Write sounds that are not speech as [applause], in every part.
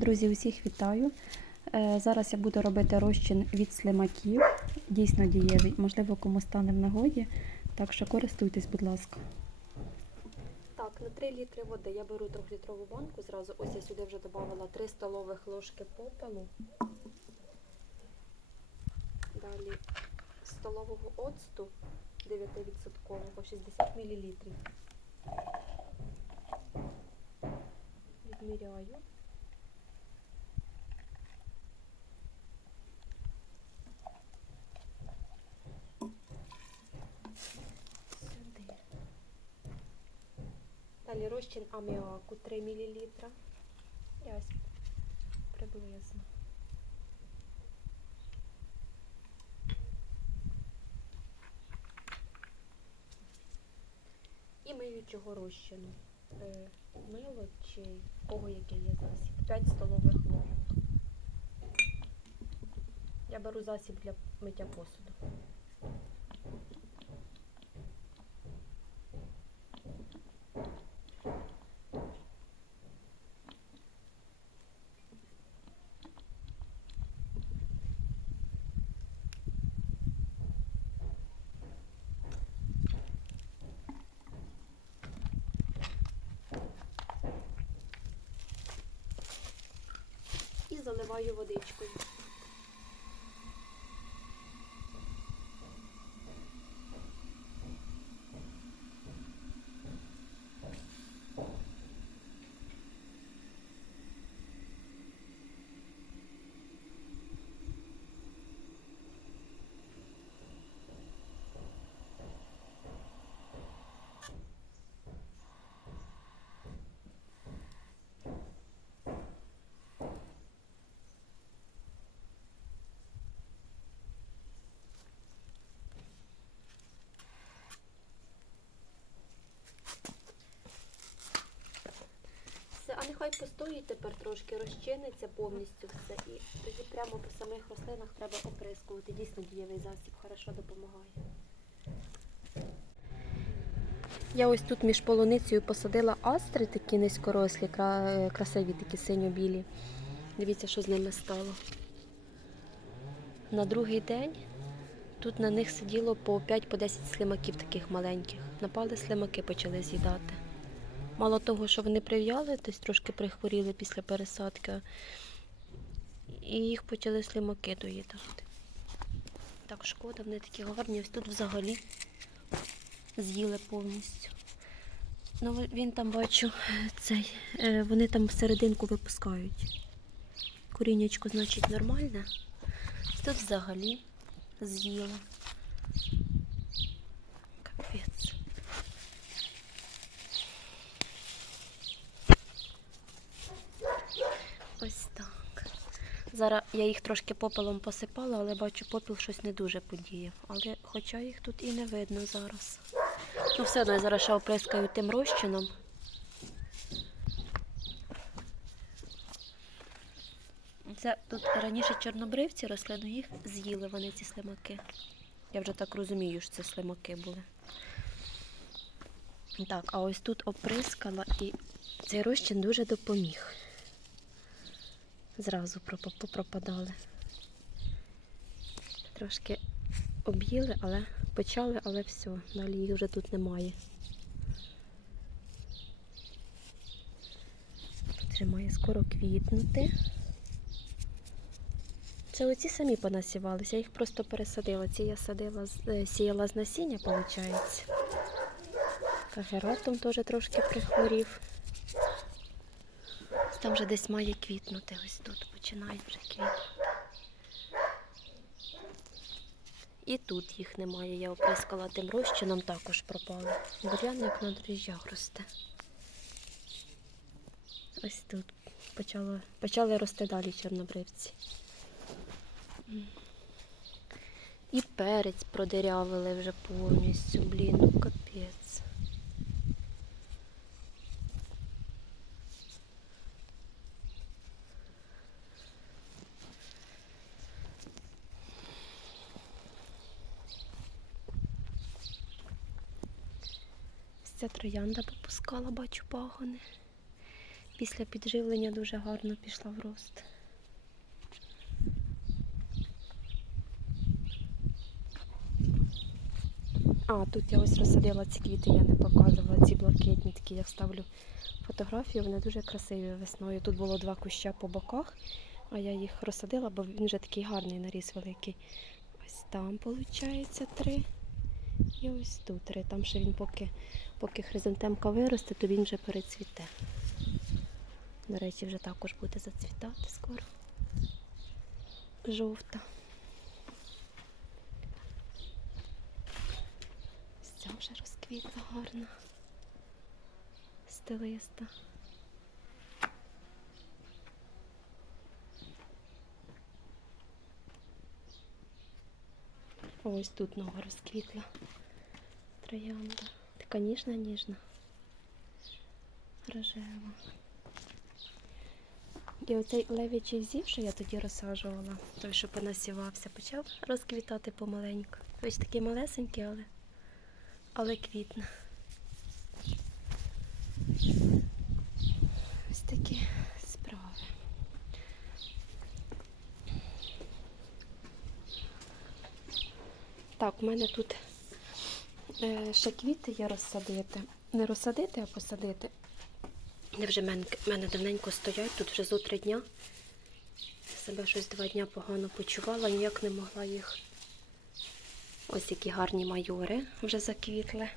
Друзі, усіх вітаю. Е, Зараз я буду робити розчин від слимаків. Дійсно дієвий. Можливо, комусь стане в нагоді. Так що користуйтесь, будь ласка. Так, на 3 літри води я беру 3-літрову банку зразу. Ось я сюди вже додавала 3 столових ложки попелу. Далі столового оцту 9% 60 мл. Відміряю. Сюди. Далі розчин аміаку 3 мл. І ось приблизно. І миючого розчину. Е, Мило чи кого який є засіб. 5 столових ложок. Я беру засіб для миття посуду. І заливаю водичкою. Все, а нехай постоїть тепер трошки, розчиниться повністю все. І тоді прямо по самих рослинах треба оприскувати. Дійсно дієвий засіб, хорошо допомагає. Я ось тут між полуницею посадила астри такі низькорослі, красиві, такі синьо-білі. Дивіться, що з ними стало. На другий день тут на них сиділо по 5-10 слимаків таких маленьких. Напали слимаки, почали з'їдати. Мало того, що вони прив'яли, тобто трошки прихворіли після пересадки, і їх почали слимаки доїдати. Так шкода, вони такі гарні. Ось тут взагалі з'їли повністю. Ну, він там бачу, цей, е, вони там серединку випускають. Корінечко, значить, нормальне. Тут взагалі з'їли. Капець. Ось так. Зараз я їх трошки попелом посипала, але бачу, попіл щось не дуже подіяв. Але хоча їх тут і не видно зараз. Ну, все одно я зараз ще оприскаю тим розчином. Це тут раніше чорнобривці росли, але їх з'їли вони ці слимаки. Я вже так розумію, що це слимаки були. Так, а ось тут оприскала і цей розчин дуже допоміг. Зразу пропа- попропадали. Трошки об'їли, але почали, але все, далі їх вже тут немає. Тут вже має скоро квітнути. Це оці самі понасівалися, я їх просто пересадила. Ці я садила, е, сіяла з насіння, виходить. Кагеротом теж трошки прихворів. Там вже десь має квітнути. Ось тут починає вже квітнути. І тут їх немає. Я оприскала тим розчином, також пропали. Бур'ян як на дріжджах росте. Ось тут почало, почали рости далі чорнобривці. І перець продирявили вже повністю. Блін, ну капець. Ця троянда попускала, бачу пагони. Після підживлення дуже гарно пішла в рост. А, тут я ось розсадила ці квіти, я не показувала, ці блакитні такі, я вставлю фотографію, вони дуже красиві весною. Тут було два куща по боках, а я їх розсадила, бо він вже такий гарний наріс великий. Ось там, виходить, три. І ось тут три. Там ще він поки, поки хризантемка виросте, то він вже перецвіте. До речі, вже також буде зацвітати скоро. Жовта. Ось ця вже розквітла гарна. Стилиста. Ось тут нова розквітла. Троянда. Така ніжна, ніжна. Рожева. І оцей левічий зів, що я тоді розсаджувала, той, що понасівався, почав розквітати помаленьку. Ось такий малесенький, але, але квітне. Ось такі справи. Так, у мене тут ще квіти є розсадити. Не розсадити, а посадити. Вони вже в мене давненько стоять, тут вже зо три дня. Себе щось два дня погано почувала, ніяк не могла їх. Ось які гарні майори вже заквітли.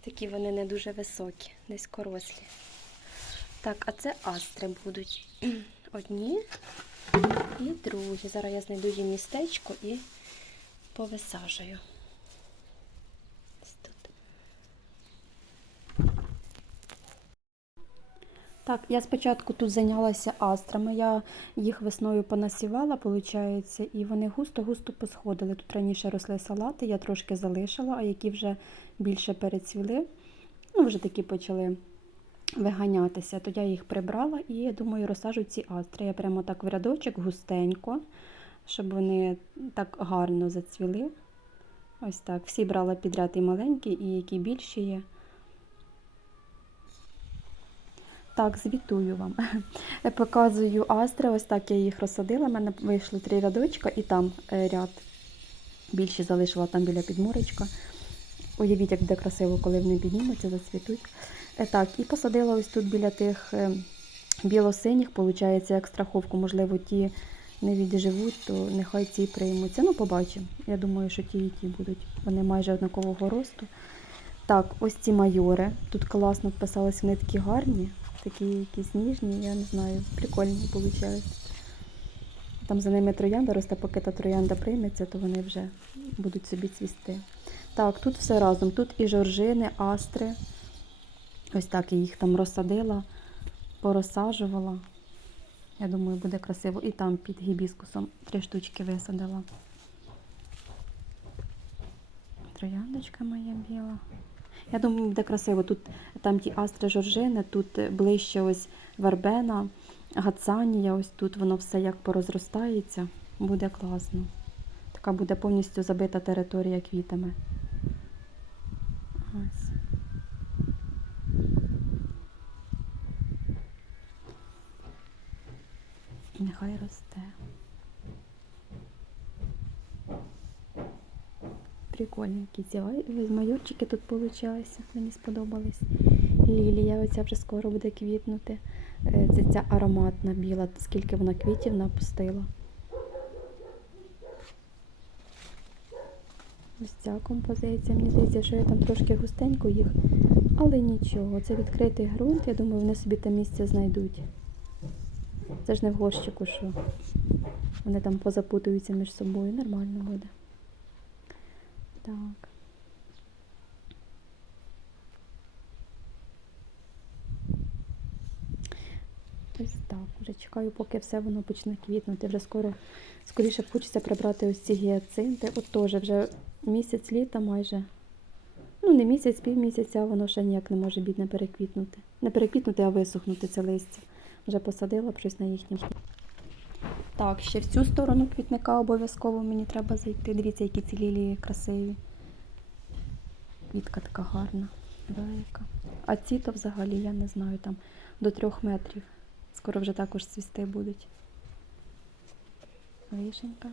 Такі вони не дуже високі, низькорослі. Так, а це астри будуть [clears throat] одні і другі. Зараз я знайду їм містечко і повисажую. Ось тут. Так, я спочатку тут зайнялася астрами. Я їх весною понасівала, виходить, і вони густо-густо посходили. Тут раніше росли салати, я трошки залишила, а які вже більше перецвіли, ну вже такі почали виганятися. То я їх прибрала і я думаю, розсаджу ці астри. Я прямо так в рядочок густенько, щоб вони так гарно зацвіли. Ось так. Всі брала підряд і маленькі, і які більші є. Так, звітую вам. [laughs] Показую астри. Ось так я їх розсадила. У мене вийшло три рядочка і там е, ряд. Більші залишила там біля підмурочка. Уявіть, як буде красиво, коли вони піднімуться, зацвітуть. Е, Так, і посадила ось тут біля тих е, білосиніх, виходить, як страховку. Можливо, ті не відживуть, то нехай ці приймуться. Ну, побачимо. Я думаю, що ті і ті будуть. Вони майже однакового росту. Так, ось ці майори. Тут класно вписались, вони такі гарні, такі якісь ніжні, я не знаю, прикольні виходить. Там за ними троянда росте, поки та троянда прийметься, то вони вже будуть собі цвісти. Так, тут все разом. Тут і жоржини, астри. Ось так я їх там розсадила, порозсаджувала. Я думаю, буде красиво. І там під гібіскусом три штучки висадила. Трояндочка моя біла. Я думаю, буде красиво. Тут там ті астри жоржини, тут е, ближче ось вербена, гацанія, ось тут воно все як порозростається. Буде класно. Така буде повністю забита територія квітами. Ось. Нехай росте. Прикольненькі ці ай- майорчики тут получалися, мені сподобались. Лілія, оця вже скоро буде квітнути. Е, Це ця ароматна біла, скільки вона квітів напустила. Ось ця композиція. Мені здається, що я там трошки густенько їх, але нічого. Це відкритий ґрунт, я думаю, вони собі там місце знайдуть. Це ж не в горщику, що вони там позапутуються між собою. Нормально буде. Так. Ось так. Вже чекаю, поки все воно почне квітнути. Вже скоро, скоріше хочеться прибрати ось ці гіацинти. От теж вже місяць літа майже. Ну, не місяць, півмісяця, а воно ще ніяк не може бідне переквітнути. Не переквітнути, а висохнути це листя. Вже посадила б щось на їхнє. Так, ще в цю сторону квітника обов'язково мені треба зайти. Дивіться, які ці лілії красиві. Квітка така гарна. велика. А ці то взагалі, я не знаю, там до трьох метрів. Скоро вже також цвісти будуть. Вишенька.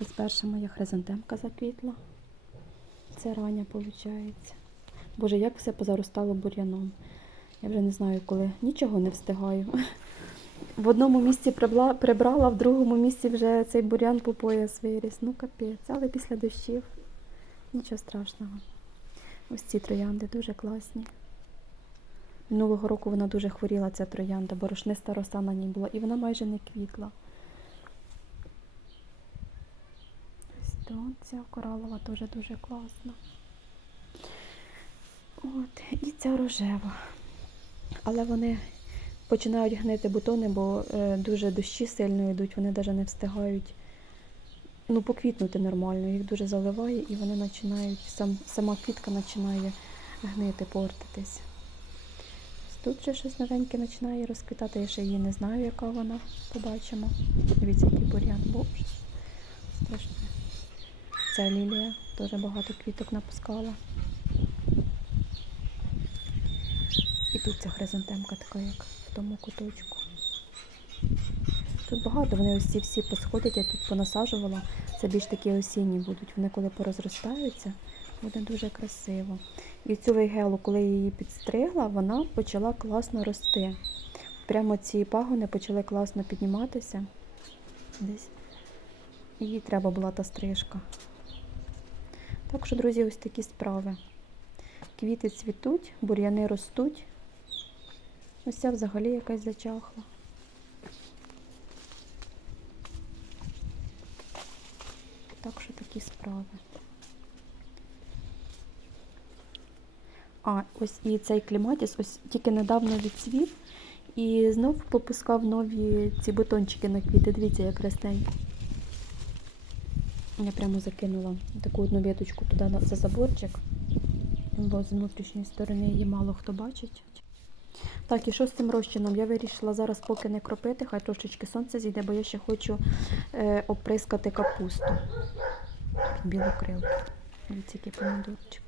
Ось перша моя хризантемка заквітла. Це рання виходить. Боже, як все позаростало бур'яном. Я вже не знаю, коли нічого не встигаю. В одному місці прибрала, в другому місці вже цей бур'ян по пояс виріс. Ну капець, але після дощів нічого страшного. Ось ці троянди дуже класні. Минулого року вона дуже хворіла, ця троянда, борошниста роса на ній була, і вона майже не квітла. Ось тут ця коралова теж дуже класна. От, і ця рожева. Але вони починають гнити бутони, бо е, дуже дощі сильно йдуть, вони навіть не встигають ну, поквітнути нормально. Їх дуже заливає і вони починають, сам, сама квітка починає гнити, портитись. Тут вже щось новеньке починає розквітати, я ще її не знаю, яка вона. Побачимо. Дивіться, який бур'ян. Боже, страшне. Ця лілія теж багато квіток напускала. І тут ця хризантемка така, як в тому куточку. Тут багато, вони ось ці всі посходять, я тут понасаджувала. Це більш такі осінні будуть. Вони коли порозростаються, буде дуже красиво. І цю вейгелу, коли я її підстригла, вона почала класно рости. Прямо ці пагони почали класно підніматися. Десь. Їй треба була та стрижка. Так що, друзі, ось такі справи. Квіти цвітуть, бур'яни ростуть. Ось ця взагалі якась зачахла. Так що такі справи. А, ось і цей кліматіс ось тільки недавно відцвів і знов попускав нові ці бутончики на квіти. Дивіться, як ростенько. Я прямо закинула таку одну віточку туди за заборчик, бо з внутрішньої сторони її мало хто бачить. Так, і що з цим розчином? Я вирішила зараз поки не кропити, хай трошечки сонце зійде, бо я ще хочу е, оприскати капусту. Білу крилку. Дивіться, який помідорчик.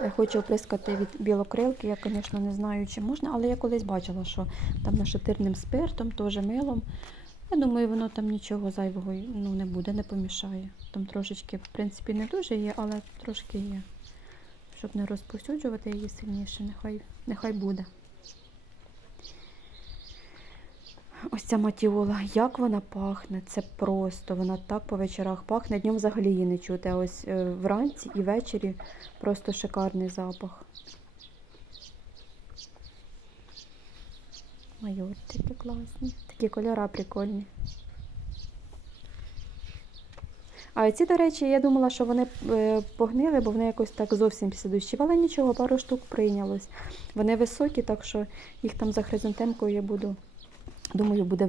Е, Хочу оприскати від білокрилки. Я, звісно, не знаю, чи можна, але я колись бачила, що там нашатирним спиртом, теж милом. Я думаю, воно там нічого зайвого ну, не буде, не помішає. Там трошечки, в принципі, не дуже є, але трошки є. Щоб не розповсюджувати її сильніше, нехай, нехай буде. Ось ця матіола, як вона пахне, це просто, вона так по вечорах пахне, днем взагалі її не чути. А ось е, вранці і ввечері просто шикарний запах. Майорчики класні. Такі кольори прикольні. А ці, до речі, я думала, що вони е, погнили, бо вони якось так зовсім після дощів, але нічого, пару штук прийнялось. Вони високі, так що їх там за хризантемкою я буду, думаю, буде